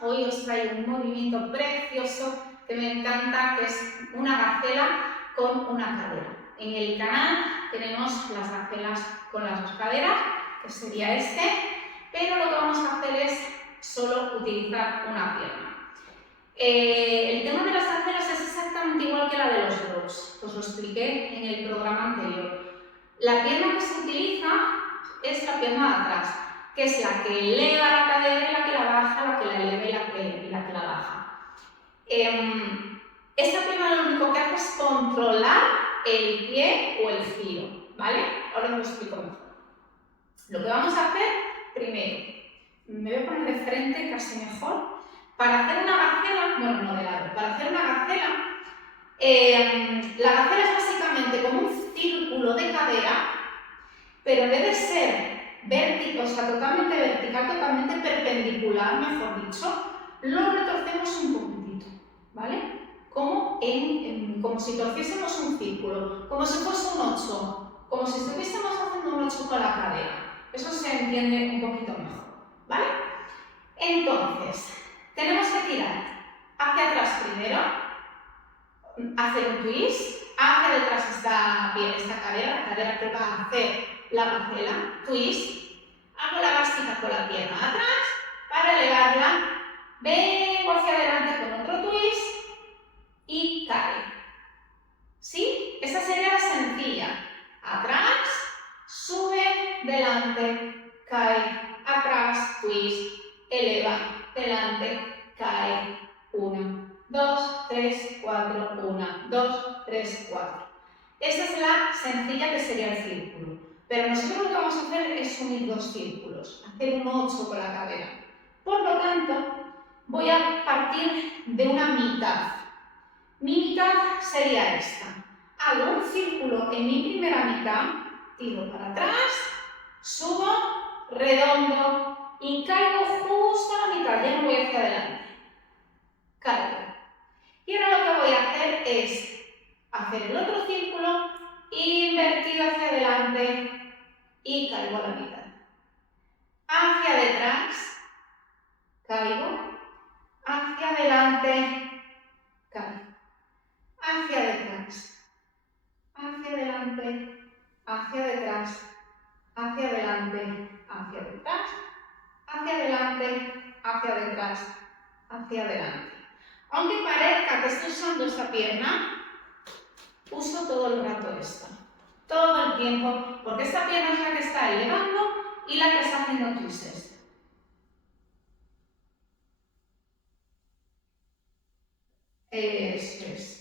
hoy os traigo un movimiento precioso que me encanta, que es una gacela con una cadera. En el canal tenemos las gacelas con las dos caderas, que sería este, pero lo que vamos a hacer es solo utilizar una pierna. El tema de las gacelas es exactamente igual que la de los drops, os lo expliqué en el programa anterior. La pierna que se utiliza es la pierna de atrás, que es la que eleva la cadera y la que la baja, la que la eleva y la que la baja. Esta pierna lo único que hace es controlar el pie o el giro, ¿vale? Ahora os lo explico mejor. Lo que vamos a hacer primero, me voy a poner de frente casi mejor. Para hacer una gacela, bueno, no de lado, para hacer una gacela, la gacela es básicamente como un círculo de cadera, pero en vez de ser vertical, o sea, totalmente vertical, totalmente perpendicular, mejor dicho, lo retorcemos un poquitito, ¿vale? Como si torciésemos un círculo, como si fuese un 8, como si estuviésemos haciendo un 8 con la cadera. Eso se entiende un poquito mejor, ¿vale? Entonces, tenemos que tirar hacia atrás primero, hacer un twist, hacia detrás esta cadera, la cadera que va a hacer la gacela, twist, hago la básica con la pierna atrás para elevarla, vengo hacia adelante con otro twist y cae. ¿Sí? Esa sería la sencilla. Atrás, sube, delante, cae, atrás, twist, eleva, delante, cae, 1, 2, 3, 4, 1, 2, 3, 4. Esta es la sencilla que sería el círculo. Pero nosotros lo que vamos a hacer es unir dos círculos, hacer un 8 con la cadera. Por lo tanto, voy a partir de una mitad. Mi mitad sería esta. Hago un círculo en mi primera mitad, tiro para atrás, subo, redondo y caigo justo a la mitad, ya no voy hacia adelante. Caigo. Y ahora lo que voy a hacer es hacer el otro círculo invertido hacia adelante y caigo a la mitad. Hacia detrás, caigo, hacia adelante, caigo. Hacia detrás, hacia adelante, hacia detrás, hacia adelante, hacia detrás, hacia adelante, hacia detrás, hacia adelante. Aunque parezca que estoy usando esta pierna, uso todo el rato esta, todo el tiempo, porque esta pierna es la que está elevando y la que está haciendo twists. Eso es.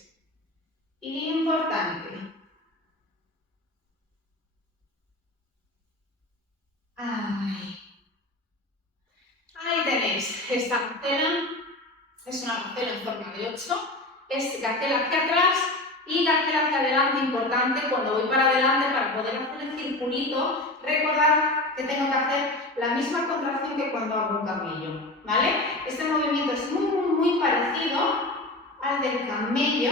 Importante. Ahí tenéis esta gacela. Es una gacela en forma de 8. Es gacela hacia atrás y gacela hacia adelante. Importante, cuando voy para adelante, para poder hacer el circulito, recordad que tengo que hacer la misma contracción que cuando hago un camello, ¿vale? Este movimiento es muy parecido al del camello,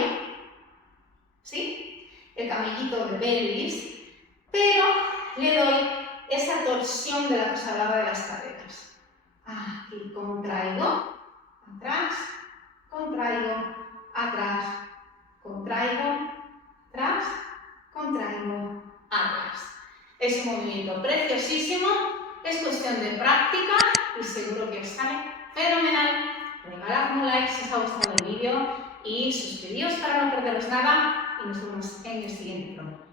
¿sí? El camellito de pelvis, pero le doy esa torsión de la que os hablaba de las caderas. Aquí contraigo, atrás, contraigo, atrás, contraigo, atrás, contraigo, atrás. Es un movimiento preciosísimo, es cuestión de práctica y seguro que os sale fenomenal. Regaladme un like si os ha gustado el vídeo y suscribíos para no perderos nada y nos vemos en el siguiente programa.